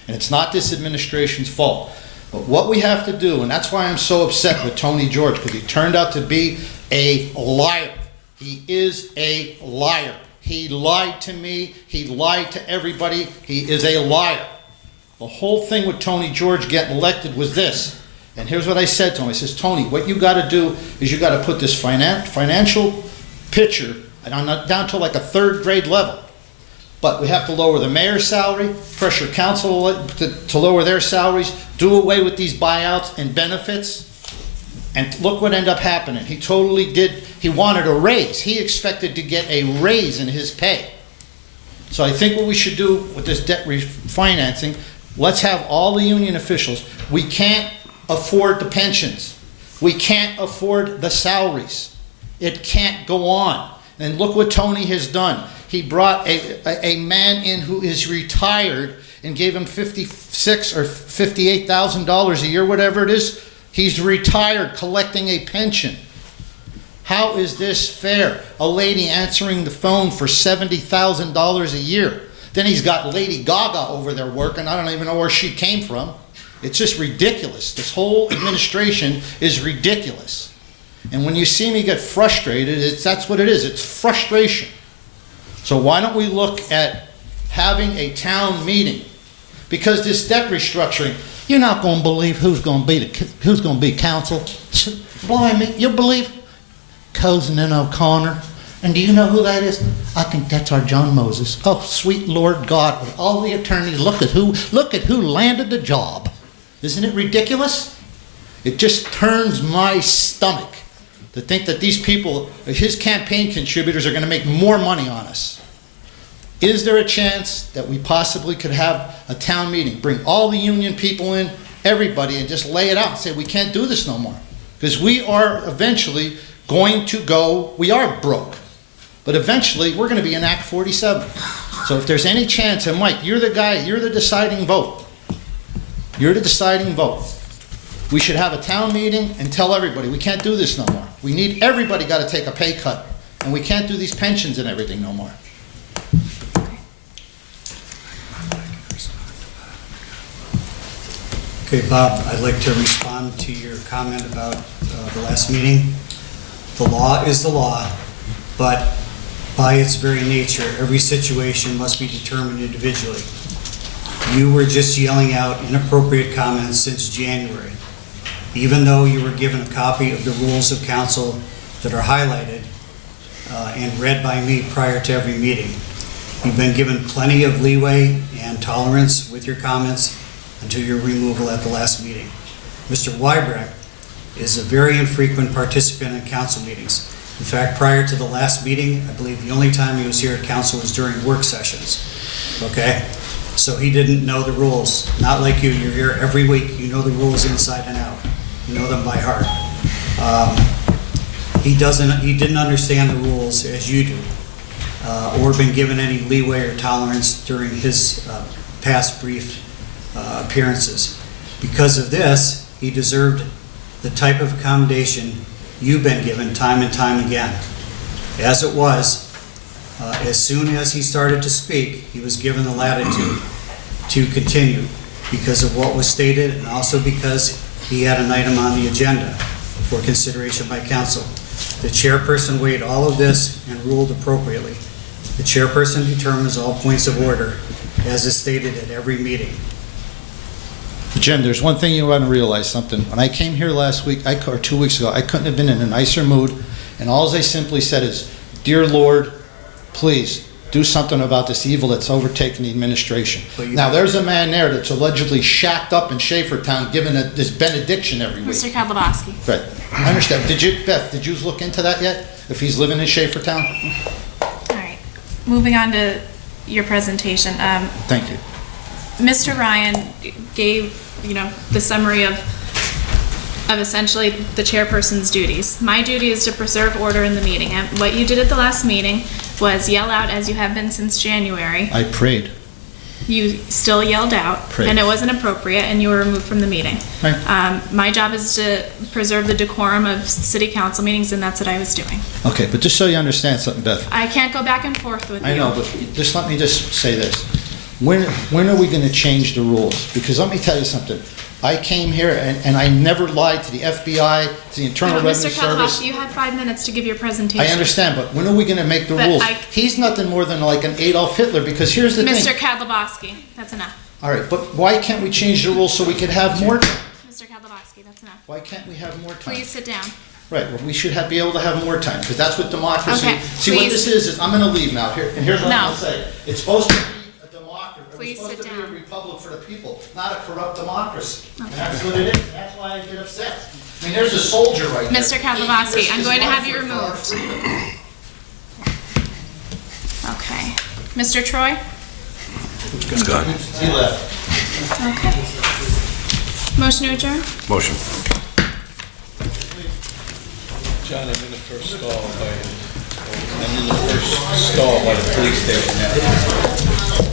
And it's not this administration's fault. But what we have to do, and that's why I'm so upset with Tony George, because he turned out to be a liar. He is a liar. He lied to me. He lied to everybody. He is a liar. The whole thing with Tony George getting elected was this. And here's what I said to him. I says, Tony, what you got to do is you got to put this financial picture down to like a third grade level. But we have to lower the mayor's salary, pressure council to lower their salaries, do away with these buyouts and benefits. And look what ended up happening. He totally did. He wanted a raise. He expected to get a raise in his pay. So I think what we should do with this debt refinancing, let's have all the union officials. We can't afford the pensions. We can't afford the salaries. It can't go on. And look what Tony has done. He brought a man in who is retired and gave him $56,000 or $58,000 a year, whatever it is. He's retired, collecting a pension. How is this fair? A lady answering the phone for $70,000 a year. Then he's got Lady Gaga over there working. I don't even know where she came from. It's just ridiculous. This whole administration is ridiculous. And when you see me get frustrated, that's what it is. It's frustration. So why don't we look at having a town meeting? Because this debt restructuring, you're not going to believe who's going to be council. Blimey, you'll believe Cozen and O'Connor. And do you know who that is? I think that's our John Moses. Oh, sweet Lord God, with all the attorneys, look at who landed the job. Isn't it ridiculous? It just turns my stomach to think that these people, his campaign contributors, are going to make more money on us. Is there a chance that we possibly could have a town meeting, bring all the union people in, everybody, and just lay it out and say, we can't do this no more? Because we are eventually going to go, we are broke, but eventually we're going to be in Act 47. So if there's any chance, and Mike, you're the guy, you're the deciding vote. You're the deciding vote. We should have a town meeting and tell everybody, we can't do this no more. We need, everybody got to take a pay cut, and we can't do these pensions and everything no more. Okay, Bob, I'd like to respond to your comment about the last meeting. The law is the law, but by its very nature, every situation must be determined individually. You were just yelling out inappropriate comments since January. Even though you were given a copy of the rules of council that are highlighted and read by me prior to every meeting, you've been given plenty of leeway and tolerance with your comments until your removal at the last meeting. Mr. Wybrecht is a very infrequent participant in council meetings. In fact, prior to the last meeting, I believe the only time he was here at council was during work sessions, okay? So he didn't know the rules, not like you. You're here every week, you know the rules inside and out. You know them by heart. He didn't understand the rules as you do, or been given any leeway or tolerance during his past brief appearances. Because of this, he deserved the type of accommodation you've been given time and time again. As it was, as soon as he started to speak, he was given the latitude to continue because of what was stated and also because he had an item on the agenda for consideration by council. The chairperson weighed all of this and ruled appropriately. The chairperson determines all points of order as is stated at every meeting. Jim, there's one thing you want to realize something. When I came here last week, or 2 weeks ago, I couldn't have been in a nicer mood, and all I simply said is, "Dear Lord, please do something about this evil that's overtaken the administration." Now, there's a man there that's allegedly shacked up in Schaefertown giving this benediction every week. Mr. Kadlubowski. Right, I understand. Beth, did you look into that yet? If he's living in Schaefertown? All right, moving on to your presentation. Thank you. Mr. Ryan gave, the summary of essentially the chairperson's duties. My duty is to preserve order in the meeting. And what you did at the last meeting was yell out, as you have been since January. I prayed. You still yelled out, Prayed. and it wasn't appropriate, and you were removed from the meeting. Right. My job is to preserve the decorum of city council meetings, and that's what I was doing. Okay, but just so you understand something, Beth. I can't go back and forth with you. I know, but just let me just say this. When are we going to change the rules? Because let me tell you something. I came here and I never lied to the FBI, to the Internal Revenue Mr. Service. Kadlubowski, you had 5 minutes to give your presentation. I understand, but when are we going to make the But rules? I- He's nothing more than like an Adolf Hitler, because here's the Mr. thing. Kadlubowski, that's enough. All right, but why can't we change the rules so we can have more time? Mr. Kadlubowski, that's enough. Why can't we have more time? Please sit down. Right, well, we should be able to have more time, because that's what democracy. Okay, See, what please. this is I'm going to leave now, and here's what I'm No. going to say. It's supposed to be a democracy. Please It's supposed sit to be a down. republic for the people, not a corrupt democracy. And that's what it is, and that's why I get upset. I mean, there's a soldier right there. Mr. Kadlubowski, He I'm risked going to his have you life for our removed. freedom. Okay. Mr. Troy? It's gone. He left. Okay. Motion to adjourn? Motion. John, I'm in the first stall by the police station now.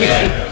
Yeah.